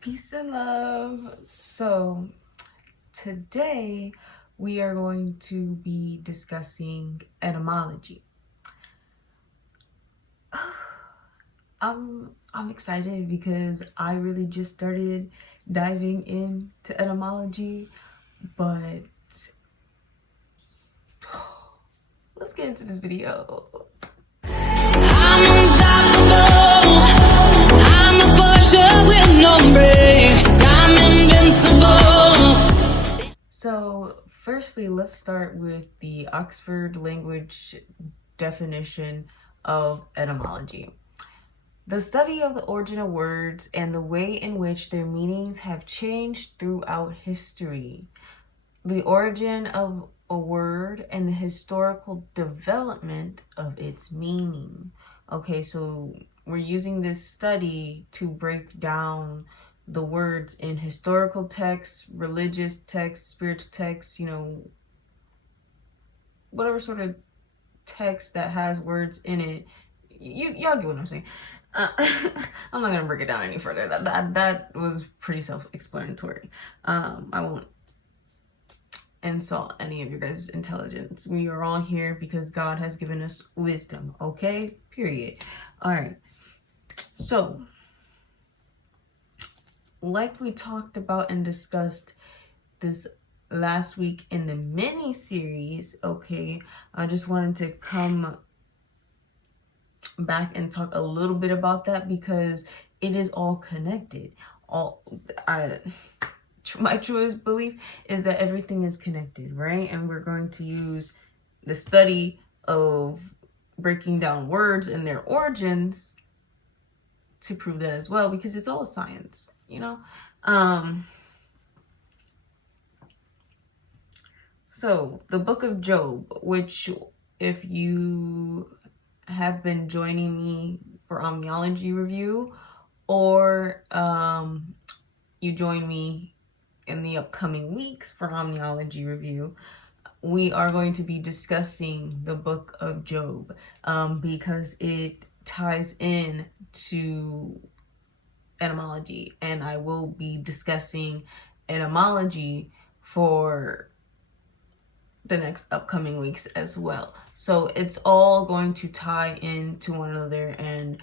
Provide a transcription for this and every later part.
Peace and love. So today we are going to be discussing etymology. I'm excited because I really just started diving into etymology, but let's get into this video. I'm unstoppable. I'm a fortune with no brakes. I'm invincible. So firstly, let's start with the Oxford Language definition of etymology. The study of the origin of words and the way in which their meanings have changed throughout history. The origin of a word and the historical development of its meaning. Okay, so we're using this study to break down the words in historical texts, religious texts, spiritual texts, whatever sort of text that has words in it. Y'all get what I'm saying. I'm not gonna break it down any further. That was pretty self-explanatory. I won't insult any of your guys' intelligence. We are all here because God has given us wisdom. Okay, period. All right, so like we talked about and discussed this last week in the mini series, okay, I just wanted to come back and talk a little bit about that because it is all connected. My truest belief is that everything is connected, right? And we're going to use the study of breaking down words and their origins to prove that as well, because it's all science, So the book of Job, which if you have been joining me for Etymology review, or you join me in the upcoming weeks for Etymology review, we are going to be discussing the book of Job because it ties in to etymology, and I will be discussing etymology for the next upcoming weeks as well. So it's all going to tie into one another, and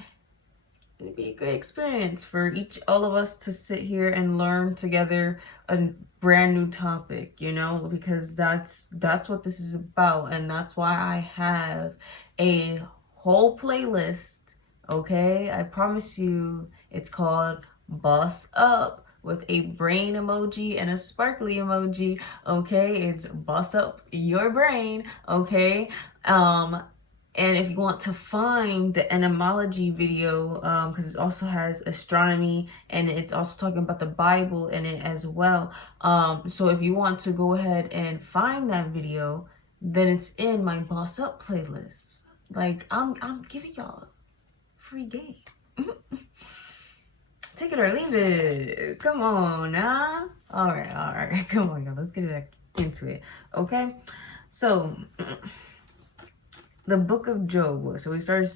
it'd be a great experience for all of us to sit here and learn together a brand new topic, because that's what this is about. And that's why I have a whole playlist. Okay, I promise you, it's called Boss Up, with a brain emoji and a sparkly emoji. Okay, it's Boss Up Your Brain. Okay, and if you want to find the etymology video, because it also has astronomy and it's also talking about the Bible in it as well. So if you want to go ahead and find that video, then it's in my Boss Up playlist. Like, I'm giving y'all free game. Take it or leave it. Come on now. All right. Come on, y'all. Let's get back into it. Okay. So the book of Job. So we started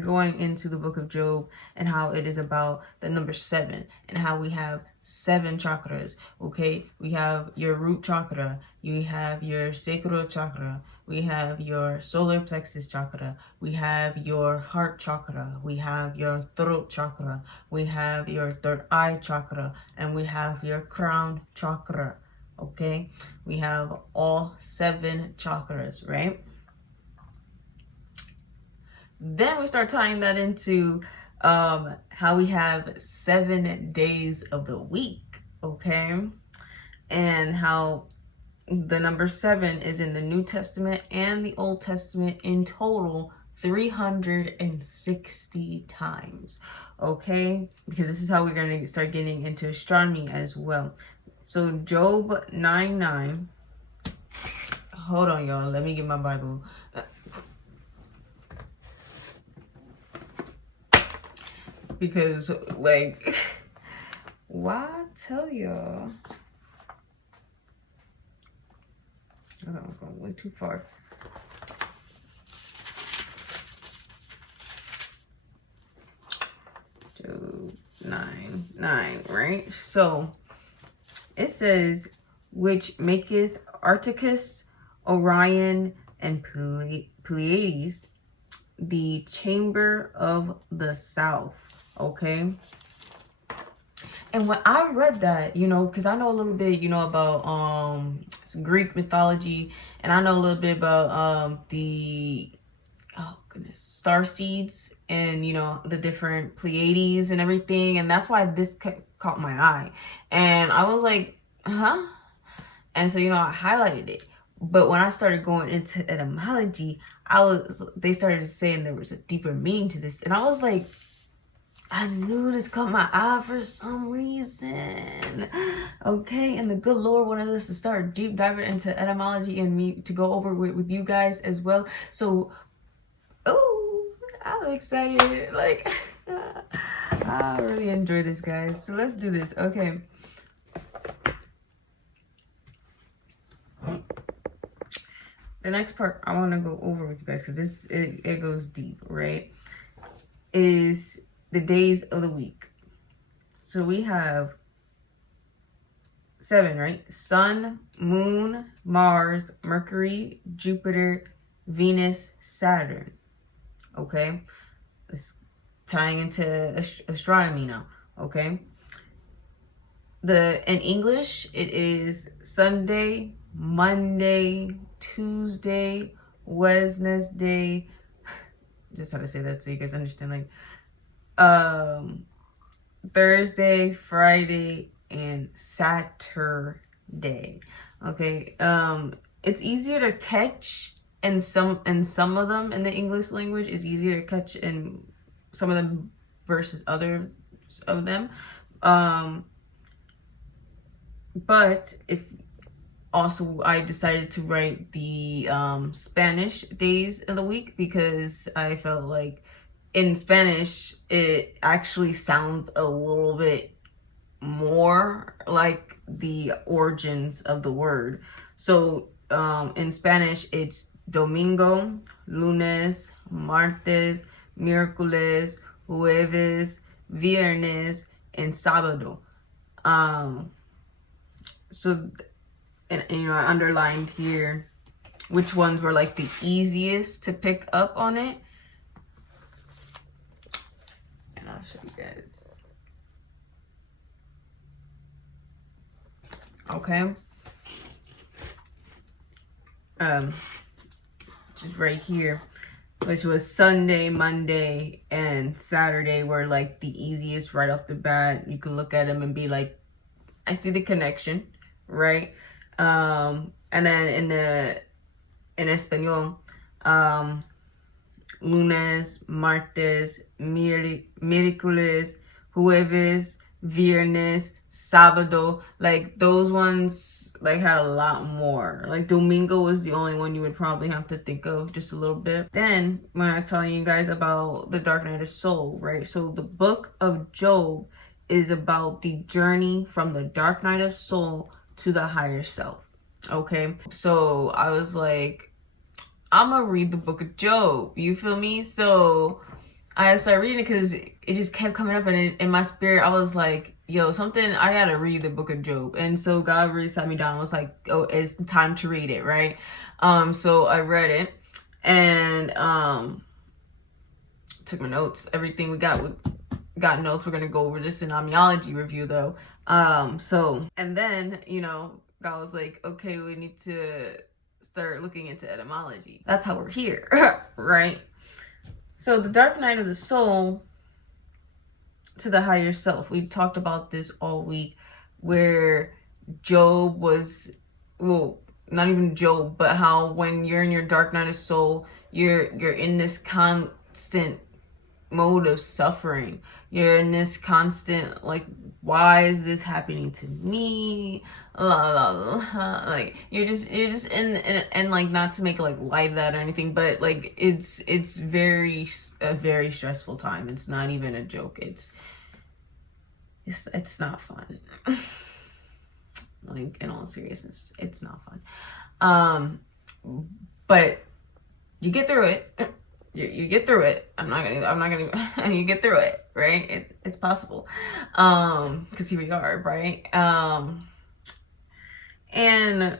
going into the book of Job and how it is about the number 7 and how we have 7 chakras. Okay, we have your root chakra, you have your sacral chakra, we have your solar plexus chakra, we have your heart chakra, we have your throat chakra, we have your third eye chakra, and we have your crown chakra. Okay, we have all 7 chakras, right? Then we start tying that into how we have 7 days of the week, okay? And how the number 7 is in the New Testament and the Old Testament in total 360 times, okay? Because this is how we're going to start getting into astronomy as well. So Job 9:9. Hold on, y'all. Let me get my Bible. Because, like, why tell y'all? I'm going way too far. Job 9, right? So it says, which maketh Arcticus, Orion, and Pleiades the chamber of the south. Okay. And when I read that, because I know a little bit, about some Greek mythology, and I know a little bit about the, oh goodness, star seeds, and the different Pleiades and everything, and that's why this caught my eye, and I was like, huh? And so I highlighted it. But when I started going into etymology, they started saying there was a deeper meaning to this, and I was like, I knew this caught my eye for some reason. Okay, and the good Lord wanted us to start deep diving into etymology and me to go over with you guys as well. So, oh, I'm excited. Like, I really enjoy this, guys. So let's do this. Okay. The next part I want to go over with you guys, because it goes deep, right? Is the days of the week. So we have 7, right? Sun, Moon, Mars, Mercury, Jupiter, Venus, Saturn. Okay? It's tying into astronomy now. Okay? In English, it is Sunday, Monday, Tuesday, Wednesday. Just how to say that so you guys understand. Like, Thursday, Friday, and Saturday. Okay. It's easier to catch in some of them in the English language. It's easier to catch in some of them versus others of them. But I decided to write the Spanish days of the week, because I felt like in Spanish it actually sounds a little bit more like the origins of the word. So in Spanish it's domingo, lunes, martes, miércoles, jueves, viernes, and sábado. So, and I underlined here which ones were like the easiest to pick up on it. And I'll show you guys. Okay. Just right here, which was Sunday, Monday, and Saturday were like the easiest right off the bat. You can look at them and be like, I see the connection, right? And then in Espanol, lunes, martes, miércoles, jueves, viernes, sábado, like those ones like had a lot more. Like domingo was the only one you would probably have to think of just a little bit. Then when I was telling you guys about the dark night of soul, right? So the book of Job is about the journey from the dark night of soul to the higher self. Okay, so I was like, I'm gonna read the book of Job, you feel me? So I started reading it because it just kept coming up, and in my spirit I was like, yo, I gotta read the book of Job. And so God really sat me down and was like, oh, it's time to read it, right? So I read it, and took my notes, everything. We got notes. We're gonna go over this in Etymology review though. And then God was like, okay, we need to start looking into etymology. That's how we're here. Right? So the dark night of the soul to the higher self. We've talked about this all week, where Job was, well, not even Job, but how when you're in your dark night of soul, you're in this constant mode of suffering. You're in this constant, like, why is this happening to me? Like you're just in like, not to make like light of that or anything, but like it's a very stressful time. It's not even a joke. It's not fun. Like, in all seriousness, it's not fun. But you get through it. You get through it. I'm not gonna you get through it, right? It's possible. Because here we are, right? And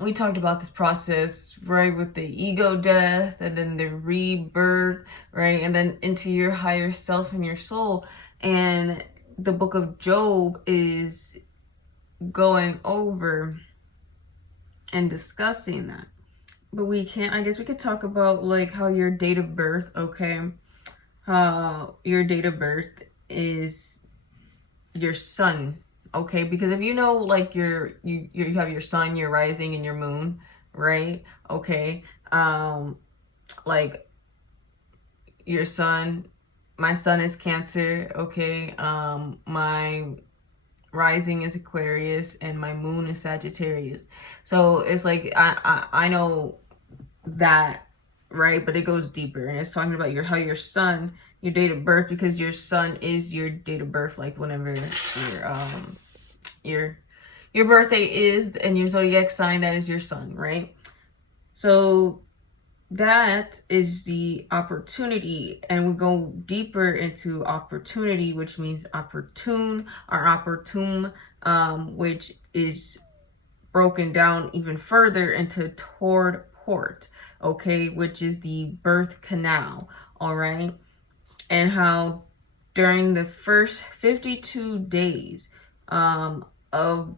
we talked about this process, right, with the ego death and then the rebirth, right, and then into your higher self and your soul. And the book of Job is going over and discussing that. But we can't, I guess we could talk about like how your date of birth, okay, your date of birth is your sun, okay? Because if you know, like, you have your sun, your rising, and your moon, right? Okay, like your sun, my sun is Cancer, okay? My rising is Aquarius, and my moon is Sagittarius. So it's like I know that, right? But it goes deeper, and it's talking about how your sun, your date of birth, because your sun is your date of birth, like whenever your birthday is, and your zodiac sign, that is your sun, right? So that is the opportunity, and we go deeper into opportunity, which means opportune or opportune, which is broken down even further into toward port, okay, which is the birth canal, all right? And how during the first 52 days of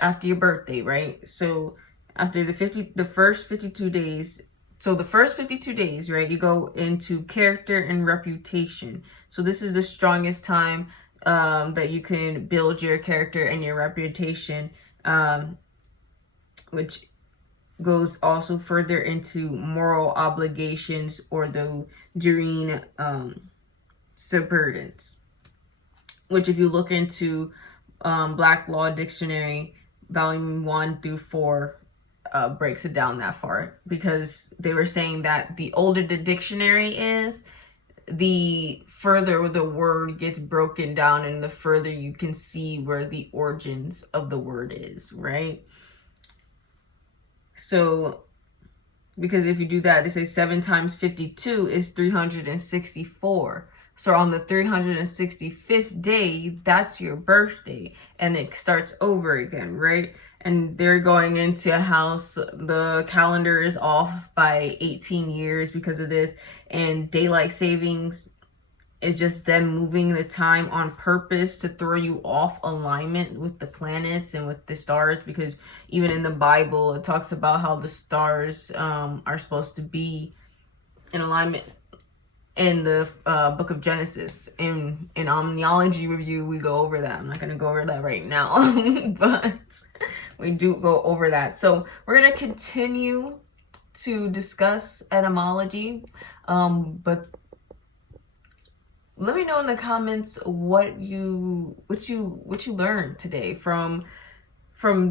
after your birthday, right? So after the first 52 days, so the first 52 days, right, you go into character and reputation. So this is the strongest time that you can build your character and your reputation, which goes also further into moral obligations, or the dream subverdence, which if you look into Black Law Dictionary, volume 1 through 4, breaks it down that far, because they were saying that the older the dictionary is, the further the word gets broken down, and the further you can see where the origins of the word is, right? So, because if you do that, they say 7 times 52 is 364. So on the 365th day, that's your birthday, and it starts over again, right? And they're going into how the calendar is off by 18 years because of this, and daylight savings is just them moving the time on purpose to throw you off alignment with the planets and with the stars, because even in the Bible, it talks about how the stars are supposed to be in alignment. In the book of Genesis, in Etymology Review, we go over that. I'm not going to go over that right now, but we do go over that. So we're going to continue to discuss etymology, but let me know in the comments what you learned today from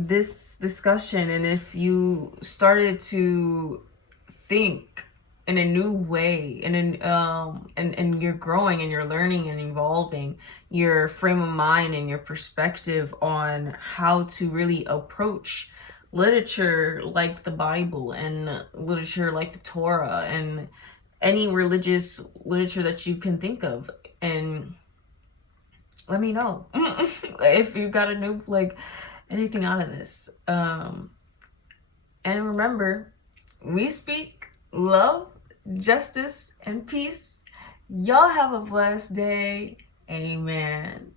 this discussion, and if you started to think in a new way, and you're growing and you're learning and evolving your frame of mind and your perspective on how to really approach literature like the Bible and literature like the Torah and any religious literature that you can think of. And let me know if you got a new, like, anything out of this. And remember, we speak love, justice, and peace. Y'all have a blessed day. Amen.